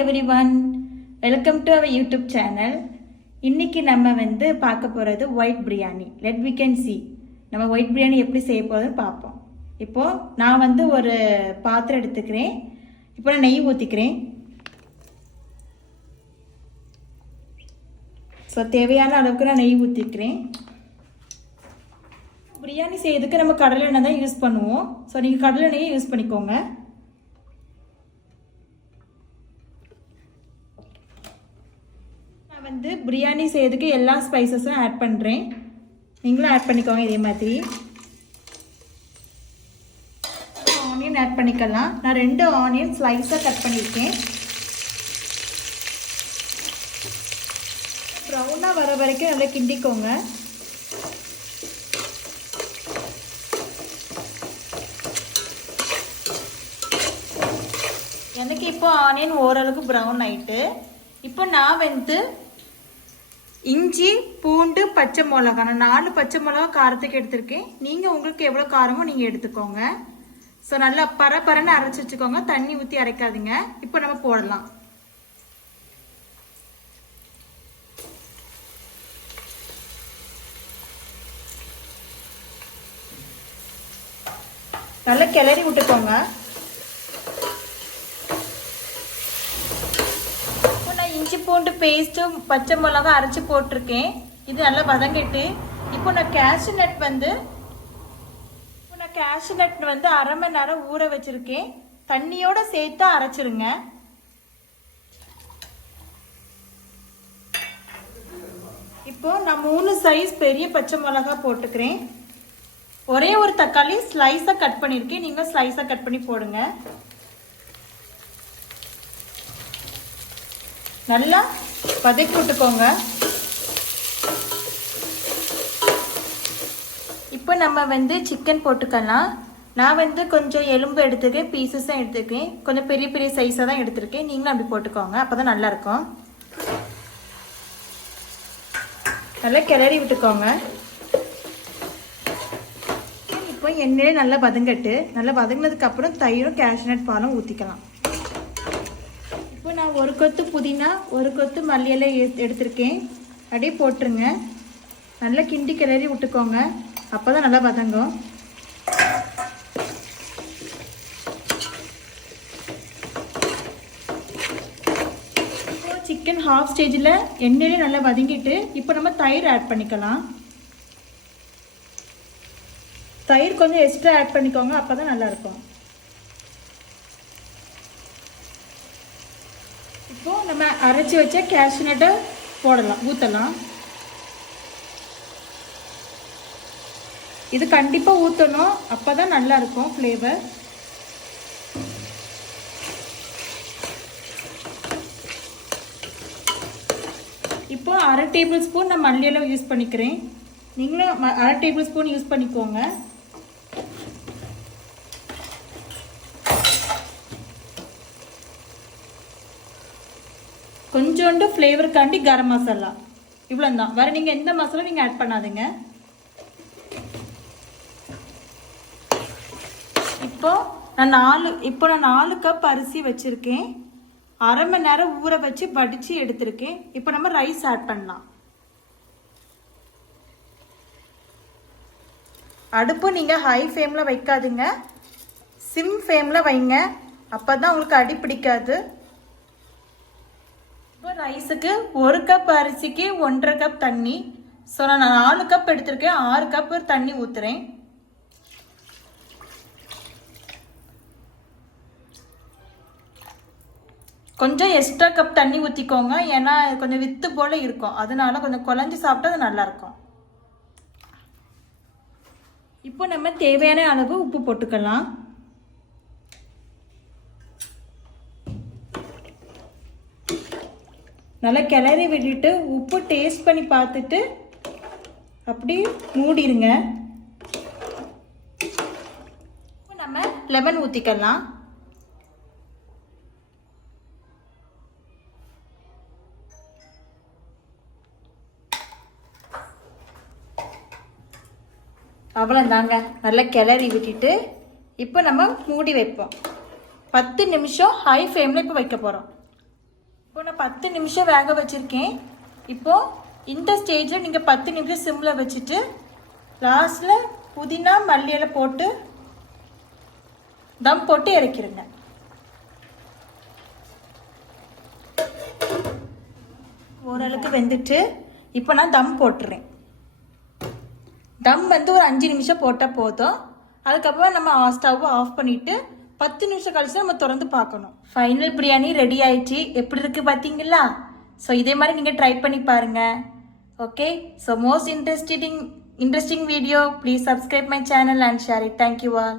everyone, welcome to our YouTube channel. இன்னைக்கு நம்ம பார்க்க போறது white biryani. Let we can see. நம்ம white biryani எப்படி செய்ய போறதுன்னு பாப்போம். இப்போ நான் ஒரு பாத்திரம் எடுத்துக்கிறேன். இப்போ நான் நெய் ஊத்திக்கிறேன். சோ தேவையான அளவுக்கு நான் நெய் ஊத்திக்கிறேன். பிரியாணி செய்யறதுக்கு நம்ம கடலை எண்ணெய் தான் யூஸ் பண்ணுவோம். சோ நீங்க கடலை எண்ணெயை யூஸ் பண்ணிக்கோங்க. நான் பிரியாணி செய்யறதுக்கு எல்லா ஸ்பைசஸும் ஆட் பண்றேன். நீங்களும் ஆட் பண்ணிக்கோங்க இதே மாதிரி. ஆனியன் ஆட் பண்ணிக்கலாம். நான் 2 ஆனியன் ஸ்லைஸா கட் பண்ணிருக்கேன். ப்ரௌனா வர வரைக்கும் நல்லா கிண்டிக்கோங்க. எனக்கு இப்போ ஆனியன் ஓரளவுக்கு ப்ரௌன் ஆயிட்டு, இப்போ நான் இஞ்சி பூண்டு பச்சை மிளகா, நான் 4 பச்சை மிளகா காரத்துக்கு எடுத்திருக்கேன். நீங்கள் உங்களுக்கு எவ்வளோ காரமோ நீங்கள் எடுத்துக்கோங்க. ஸோ நல்லா பரன்னு அரைச்சி வச்சுக்கோங்க, தண்ணி ஊற்றி அரைக்காதீங்க. இப்போ நம்ம போடலாம். நல்லா கிளறி விட்டுக்கோங்க. இஞ்சி பூண்டு பேஸ்ட்டும் பச்சை மிளகா அரைச்சி போட்டிருக்கேன். இது நல்லா வதங்கிட்டு, இப்போ நான் கேஷ்யூ நட் அரை மணி நேரம் ஊற வச்சிருக்கேன். தண்ணியோட சேர்த்து அரைச்சிருங்க. இப்போ நான் 3 சைஸ் பெரிய பச்சை மிளகா போட்டுக்கிறேன். ஒரே ஒரு தக்காளி ஸ்லைஸா கட் பண்ணிருக்கேன். நீங்க ஸ்லைஸா கட் பண்ணி போடுங்க. நல்லா வதக்கி விட்டுக்கோங்க. இப்போ நம்ம சிக்கன் போட்டுக்கலாம். நான் கொஞ்சம் எலும்பு எடுத்துருக்கேன், பீசஸும் எடுத்துருக்கேன். கொஞ்சம் பெரிய பெரிய சைஸாக தான் எடுத்திருக்கேன். நீங்களும் அப்படி போட்டுக்கோங்க, அப்போ தான் நல்லாயிருக்கும். நல்லா கிளறி விட்டுக்கோங்க. இப்போ எண்ணெயிலே நல்லா வதங்கட்டு, நல்லா வதங்கினதுக்கு அப்புறம் தயிரும் கேஷ்யூ நட் பாலும் ஊற்றிக்கலாம். இப்போ நான் 1 கொத்து புதினா 1 கொத்து மல்லியெல்லாம் எடுத்திருக்கேன். அப்படியே போட்டுருங்க. நல்லா கிண்டி கிளறி விட்டுக்கோங்க, அப்போ தான் நல்லா வதங்கும். இப்போ சிக்கன் ஹாஃப் ஸ்டேஜில் எண்ணெயிலே நல்லா வதங்கிட்டு, இப்போ நம்ம தயிர் ஆட் பண்ணிக்கலாம். தயிர் கொஞ்சம் எக்ஸ்ட்ரா ஆட் பண்ணிக்கோங்க, அப்போ தான் நல்லாயிருக்கும். இப்போ நம்ம அரைச்சி வச்ச கேஷ்யூ நட்டை போடலாம், ஊற்றலாம். இது கண்டிப்பாக ஊற்றணும், அப்போ தான் நல்லா இருக்கும் ஃப்ளேவர். இப்போ 1/2 டேபிள் ஸ்பூன் நான் மல்லியெல்லாம் யூஸ் பண்ணிக்கிறேன். நீங்களும் 1/2 டேபிள் ஸ்பூன் யூஸ் பண்ணிக்கோங்க. கொஞ்சோண்டு ஃப்ளேவருக்காண்டி கரம் மசாலா, இவ்வளோ தான். வேறு நீங்கள் எந்த மசாலா நீங்கள் ஆட் பண்ணாதீங்க. இப்போ நான் 4 கப் அரிசி வச்சுருக்கேன். அரை மணி நேரம் ஊற வச்சு வடித்து எடுத்திருக்கேன். இப்போ நம்ம ரைஸ் ஆட் பண்ணலாம். அடுப்பு நீங்கள் ஹை ஃப்ளேமில் வைக்காதீங்க, சிம் ஃப்ளேமில் வைங்க, அப்போ தான் உங்களுக்கு அடி பிடிக்காது. ரைஸுக்கு 1 கப் அரிசிக்கு 1.5 கப் தண்ணி. ஸோ நான் 4 கப் எடுத்திருக்கேன், 6 கப் தண்ணி ஊற்றுறேன். கொஞ்சம் எக்ஸ்ட்ரா கப் தண்ணி ஊற்றிக்கோங்க, ஏன்னா கொஞ்சம் வித்து போல இருக்கும், அதனால கொஞ்சம் குழஞ்சி சாப்பிட்டா அது நல்லாயிருக்கும். இப்போ நம்ம தேவையான அளவு உப்பு போட்டுக்கலாம். நல்லா கிளறி விட்டுட்டு உப்பு டேஸ்ட் பண்ணி பார்த்துட்டு அப்படி மூடிடுங்க. நம்ம லெமன் ஊற்றிக்கலாம். அவ்வளோதாங்க. நல்லா கிளறி விட்டுட்டு இப்போ நம்ம மூடி வைப்போம். 10 நிமிஷம் ஹை ஃப்ளேமில் இப்போ வைக்க போகிறோம். இப்போ நான் 10 நிமிஷம் வேக வச்சுருக்கேன். இப்போது இந்த ஸ்டேஜில் நீங்கள் 10 நிமிஷம் சிம்மில் வச்சுட்டு லாஸ்ட்டில் புதினா மல்லி இலை போட்டு தம் போட்டு இறக்கிடுங்க. ஓரளவுக்கு வெந்துட்டு இப்போ நான் தம் போட்டுறேன். தம் வந்து ஒரு 5 நிமிஷம் போட்டால் போதும். அதுக்கப்புறம் நம்ம ஸ்டவ் ஆஃப் பண்ணிவிட்டு 10 நிமிஷம் கழிச்சு நம்ம திறந்து பார்க்கணும். ஃபைனல் பிரியாணி ரெடி ஆயிடுச்சு. எப்படி இருக்குது பார்த்தீங்களா? ஸோ இதே மாதிரி நீங்கள் ட்ரை பண்ணி பாருங்கள். Okay, so most interesting video. Please subscribe my channel and share it. Thank you all.